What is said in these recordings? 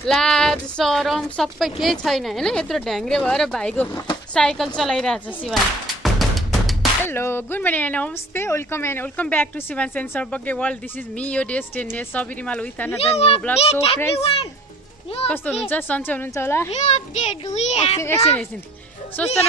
लाज सरम सबै केही छैन हैन। यत्रो ढ्याङ्ग्रे भएर भाइको साइकल चलाइरहेछ Shivan. Hello good morning and namaste, welcome back to Shivan and Sarvagya world. This is me यो destination Sabarimala with another new vlog. So friends कस्तो हुनुहुन्छ? सन्चै हुनुहुन्छ होला? एकछिन सोच्दैन।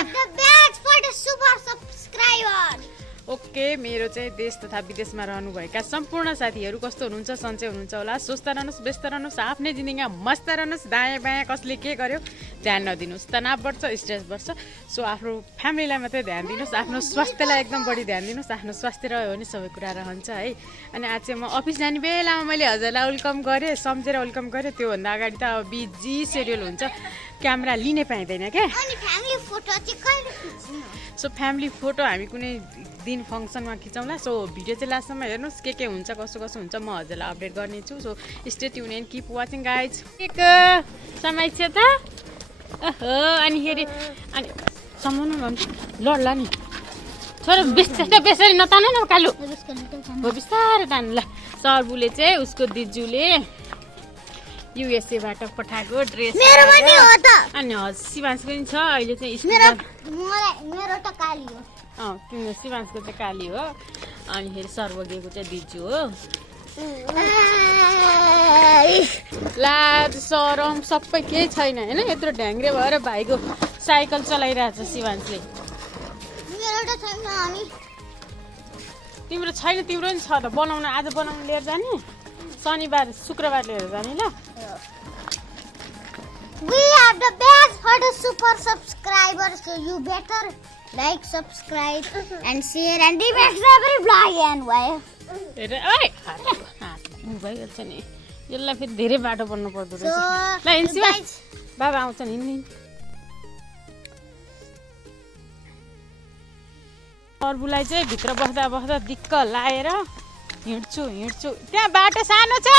ओके, मेरो चाहिँ देश तथा विदेशमा रहनुभएका सम्पूर्ण साथीहरू कस्तो हुनुहुन्छ? सन्चै हुनुहुन्छ होला? सोच्दा रहनुहोस्, व्यस्त रहनुहोस्, आफ्नै जिन्दगीमा मस्त रहनुहोस्। दायाँ बायाँ कसले के गर्यो ध्यान नदिनुहोस्, तनाव बढ्छ, स्ट्रेस बढ्छ। सो आफ्नो फ्यामिलीलाई मात्रै ध्यान दिनुहोस्, आफ्नो स्वास्थ्यलाई एकदम बढी ध्यान दिनुहोस्। आफ्नो स्वास्थ्य रह्यो भने सबै कुरा रहन्छ है। अनि आज चाहिँ म अफिस जाने बेलामा मैले हजुरलाई वेलकम गरेँ, सम्झेर वेलकम गरेँ। त्योभन्दा अगाडि त अब बिजी सेड्युल हुन्छ, क्यामेरा लिनै पाइँदैन क्या। सो फ्यामिली फोटो हामी कुनै दिन फङ्सनमा खिचाउँला। सो भिडियो चाहिँ लास्टसम्म हेर्नुहोस्, के हुन्छ कसो हुन्छ म हजुरलाई अपडेट गर्नेछु। So stay tune and keep watching guys. के समाइछ त ओहो, अनिखेरि अनि समाउनु लड्ला नि छोरा, बेसरी नतान न कालु हो, बिस्तारै तान्नु ल। सर्बुले चाहिँ उसको दिजूले युएसएबाट पठाएको ड्रेस अनि शिवांशको पनि छ अहिले चाहिँ तिम्रो शिवांशको चाहिँ काली हो, अनिखेरि सर्वज्ञको चाहिँ दिजु हो। लाज सरम सबै केही छैन हैन। यत्रो ढ्याङ्ग्रे भएर भाइको साइकल चलाइरहेछ शिवांशले। तिम्रो छैन? तिम्रो नि छ त, बनाउन आज बनाउन लिएर जाने, शनिबार शुक्रबार लिएर जाने ल। We have the best for the super subscribers, so you better like, subscribe and share and remix every vlog and why. हेर ओइ भइहाल्छ नि, यसलाई फेरि धेरै बाटो बन्नु पर्दो रहेछ। ल हिँड्छु, बाबा आउँछ नि हिँड्नु। सर्बुलाई चाहिँ भित्र बस्दा बस्दा दिक्क लाएर हिँड्छु। त्यहाँ बाटो सानो छ,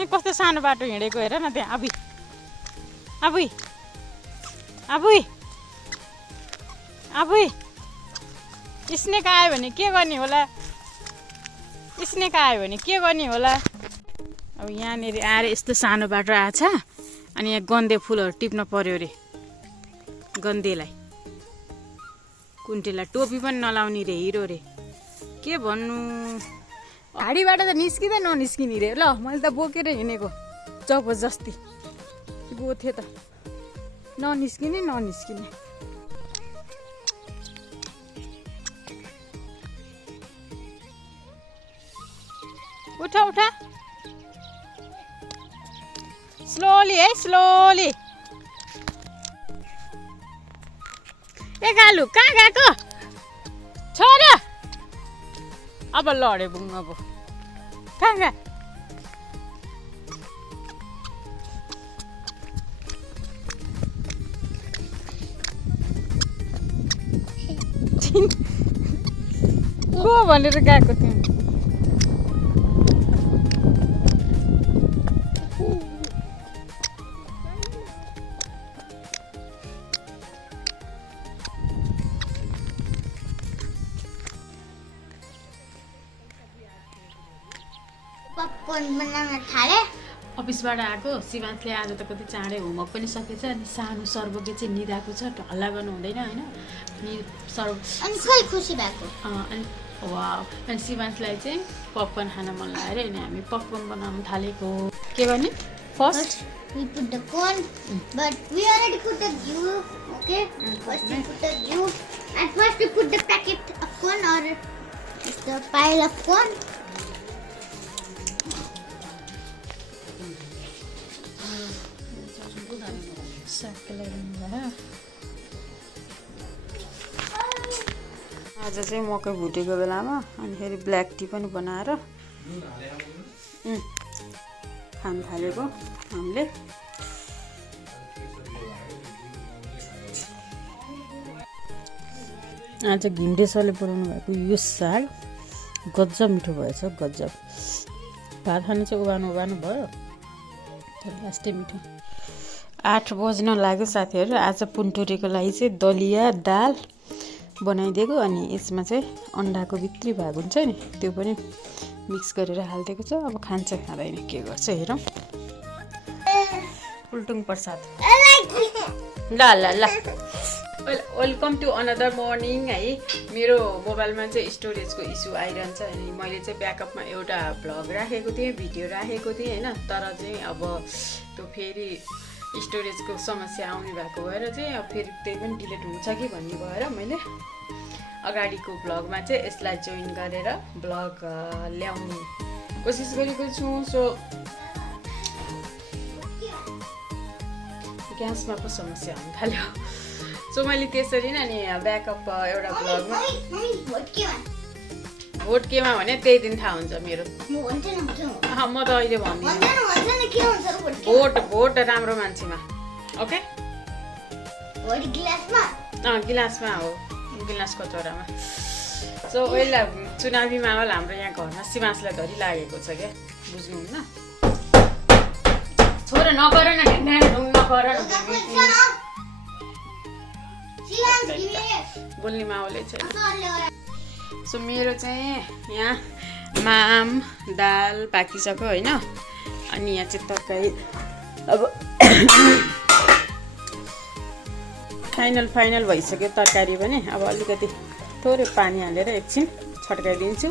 कस्तो सानो बाटो हिँडेको हेर न त्यहाँ। अबुई स्नेक आयो भने के गर्ने होला? अब यहाँनिर आएर यस्तो सानो बाटो आएछ, अनि यहाँ गन्दे फुलहरू टिप्न पर्यो अरे। गन्देलाई कुन्टेलाई टोपी पनि नलाउने रे, हिरो रे, के भन्नु। हाडीबाट त निस्किँदै ननिस्किने रे। ल मैले त बोकेर हिँडेको जबरजस्ती गोथे त, ननिस्किने। उठा स्लोली है, स्लोली। ए गालु कहाँ गएको छोरा? अब लडे बुङ, अब कहाँ गए? को भनेर गएको थियो? पपकर्न बनाउन थाले। अफिसबाट आएको शिवांशले आज त कति चाँडै होमवर्क पनि सकेछ। अनि सानो सर्वज्ञ चाहिँ निदाएको छ, हल्ला गर्नु हुँदैन होइन। अनि खोइ खुसी भएको। अनि वाउ, अनि शिवांशलाई चाहिँ पपकर्न खान मन लाग्यो अनि हामी पपकर्न बनाउन थालेको। के गर्ने? First we put the corn, but we already put the glue. Okay, first we put the glue, and first we put the packet of corn or just the pile of corn. आज चाहिँ मकै भुटेको बेलामा अनिखेरि black tea पनि बनाएर खान थालेको हामीले। आज घिम्रे सरले बनाउनु भएको यो साग गजब मिठो भएछ, गजब। भात खानु चाहिँ उभानो भयो, तर लास्टै मिठो। 8 बज्न लाग्यो साथीहरू। आज पुन्टुरीको लागि चाहिँ दलिया दाल बनाइदिएको, अनि यसमा चाहिँ अन्डाको भित्री भाग हुन्छ नि त्यो पनि मिक्स गरेर हालिदिएको छ। अब खान्छ खाँदैन के गर्छ हेरौँ। पुल्टुङ प्रसाद I like it. ल ल ल वेलकम टु अनदर मर्निङ है। मेरो मोबाइलमा चाहिँ स्टोरेजको इस्यु आइरहन्छ अनि मैले चाहिँ ब्याकअपमा एउटा भ्लग राखेको थिएँ, भिडियो राखेको थिएँ होइन। तर चाहिँ अब त्यो फेरि स्टोरेजको समस्या आउने भएको भएर चाहिँ अब फेरि त्यही पनि डिलिट हुन्छ कि भन्ने भएर मैले अगाडिको भ्लगमा चाहिँ यसलाई जोइन गरेर भ्लग ल्याउने कोसिस गरेको छु। सो ग्यासमा पो समस्या हुन थाल्यो। सो मैले त्यसरी नै नि ब्याकअप एउटा भ्लगमा भोट केमा भने त्यही दिन थाहा हुन्छ मेरो। म त अहिले भन्दिनँ भोट राम्रो मान्छेमा। ओके गिलासमा हो, गिलास कचौरामा। सो पहिला चुनावी माहौल हाम्रो यहाँ घरमा सिमासलाई धरि लागेको छ क्या, बुझ्नुहुन्न? छोरा नगर न, नगर बोल्ने माहौलै छैन। सो मेरो चाहिँ यहाँ माम दाल पाकिसक्यो होइन। अनि यहाँ चाहिँ तरकारी अब फाइनल भइसक्यो तरकारी पनि। अब अलिकति थोरै पानी हालेर एकछिन छड्काइदिन्छु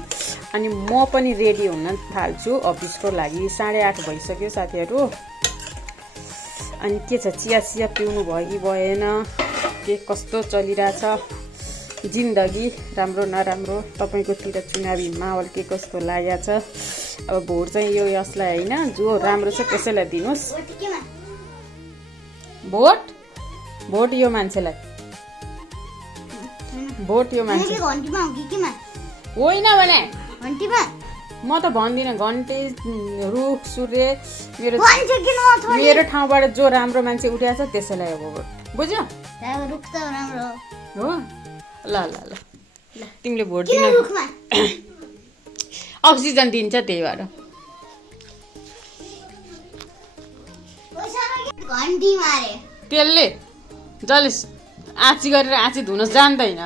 अनि म पनि रेडी हुन थाल्छु अफिसको लागि। 8:30 भइसक्यो साथीहरू। अनि के छ, चिया पिउनु भयो कि भएन, के कस्तो चलिरहेछ जिन्दगी, राम्रो नराम्रो? तपाईँकोतिर चुनावी माहौल के कस्तो लागेको छ? अब भोट चाहिँ यो यसलाई होइन, जो राम्रो छ त्यसैलाई दिनुहोस्। भोट यो मान्छेलाई, भोट यो मान्छे होइन भने म त भन्दिनँ। घन्टी रुख सूर्य मेरो ठाउँबाट जो राम्रो मान्छे उठेको छ त्यसैलाई अब भोट, बुझ्यो? हो ल ल ल तिमीले भोट दिन अक्सिजन दिन्छ त्यही भएर। त्यसले जसले आँची गरेर आँची धुन जान्दैन,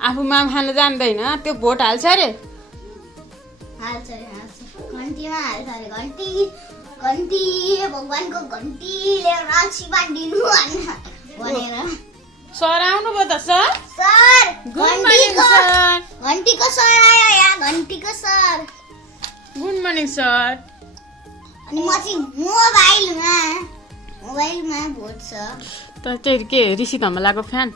आफू माम खान जान्दैन, त्यो भोट हाल्छ अरे। सर आउनु भयो त sir? Good morning sir. Good morning sir. अनि म चाहिँ मोबाइलमा भोट छ। त चाहिँ के ऋषि धमलाको फ्यान?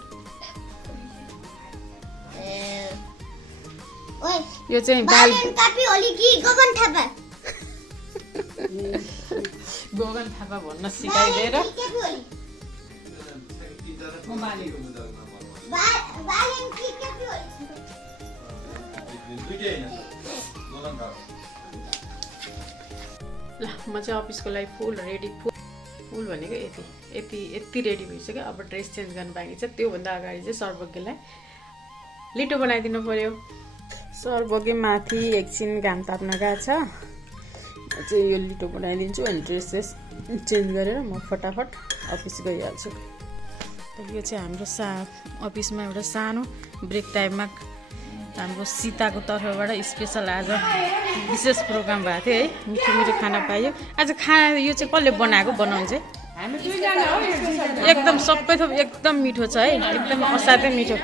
यो चाहिँ गोगन थापा भन्न सिकाइदिएर ल म चाहिँ अफिसको लागि फुल रेडी। फुल भनेको यति रेडी भइसक्यो। अब ड्रेस चेन्ज गर्नु बाँकी छ। त्योभन्दा अगाडि चाहिँ सर्वज्ञलाई लिटो बनाइदिनु पर्यो। सर्वज्ञ माथि एकछिन घाम ताप्न गएको छ। चाहिँ यो लिटो बनाइदिन्छु अनि ड्रेस चेन्ज गरेर म फटाफट अफिस गइहाल्छु। यो चाहिँ हाम्रो अफिसमा एउटा सानो ब्रेक टाइममा हाम्रो सीताको तर्फबाट स्पेसल आज विशेष प्रोग्राम भएको थियो है। मिठो खाना पाइयो आज। खाना यो चाहिँ कसले बनाएको बनाउनु चाहिँ एकदम सबै थोक एकदम मिठो छ है, एकदम असाध्यै मिठो।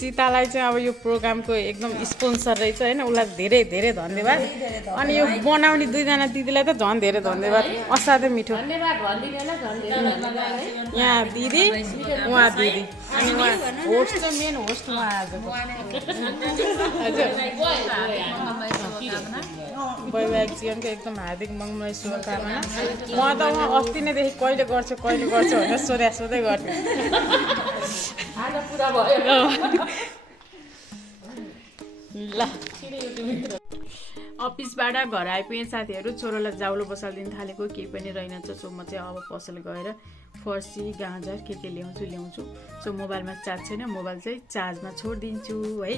सीतालाई चाहिँ अब यो प्रोग्रामको एकदम स्पोन्सर रहेछ होइन, उसलाई धेरै धेरै धन्यवाद। अनि यो बनाउने दुईजना दिदीलाई त झन् धेरै धन्यवाद, असाध्यै मिठो। यहाँ दिदी, उहाँ दिदी, अनि उहाँ होस्ट चाहिँ मेन होस्ट उहाँ आजको। वैवाहिक जीवनको एकदम हार्दिक मङ्गलमय शुभकामना। म त उहाँ अस्ति नैदेखि कहिले गर्छु भनेर सोधै गर्थेँ। ल अफिसबाट घर आइपुगेँ साथीहरू। छोरोलाई जाउलो बसालिदिनु थालेको, केही पनि रहेनछ। सो म चाहिँ अब पसल गएर फर्सी गाजर के ल्याउँछु। सो मोबाइलमा चार्ज छैन, मोबाइल चाहिँ चार्जमा छोडिदिन्छु है।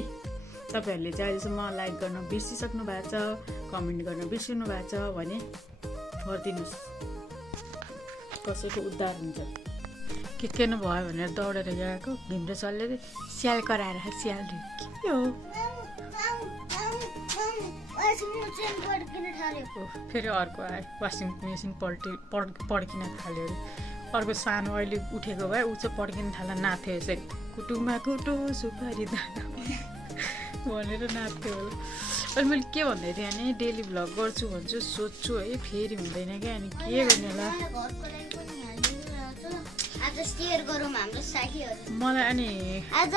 तपाईँहरूले चाहिँ अहिलेसम्म लाइक गर्न बिर्सिसक्नु भएको छ, कमेन्ट गर्न बिर्सिनु भएको छ भने गरिदिनुहोस्, कसैको उद्धार हुन्छ। के न भयो भनेर दौडेर गएको भीमले चल्ले स्याल कराएर स्याल के हो वासिङ मेसिन पड्किन थाल्यो फेरि अर्को आयो वासिङ मेसिन पड्किन थाल्यो अरे अर्को सानो अहिले उठेको भए ऊ चाहिँ पड्किन थाल्दा नाथ्यो यसरी कुटुमा कुटु सुपारी दाना भनेर नाथ्यो होला अनि मैले के भन्दै थिएँ भने डेली भ्लग गर्छु भन्छु सोध्छु है फेरि हुँदैन क्या अनि के गर्ने होला घरको लागि पनि हालिदिनु आज शेयर गरौँ हाम्रो साथीहरू मलाई अनि आज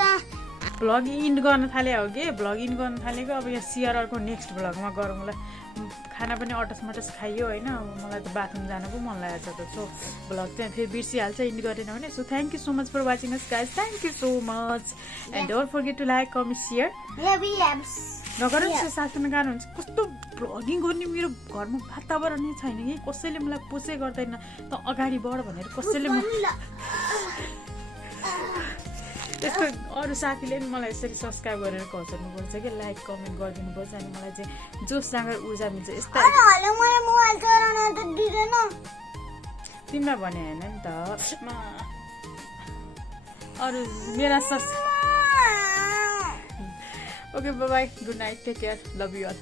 भ्लग इन्ड गर्न थाले हो कि भ्लग इन्ड गर्न थालेको अब यहाँ सियर अर्को नेक्स्ट भ्लगमा गरौँला खाना पनि अटस मटस खाइयो होइन अब मलाई त बाथरुम जानु पो मन लागेको छ त सो भ्लग चाहिँ फेरि बिर्सिहाल्छ इन्ड गरेन भने so thank you so much for watching us guys thank you so much and don't forget to like comment share नगर साथीमा गाह्रो हुन्छ कस्तो भ्लगिङ गर्ने मेरो घरमा वातावरण नै छैन कि कसैले मलाई पोसै गर्दैन त अगाडि बढ भनेर कसैले त्यस्तो अरू साथीले पनि मलाई यसरी सब्सक्राइब गरेर घचाउनुपर्छ कि लाइक कमेन्ट गरिदिनुपर्छ अनि मलाई चाहिँ जोस जाँगर ऊर्जा मिल्छ यस्ता तिमीलाई भने होइन नि त अरू मेरा okay bye good night take care love you all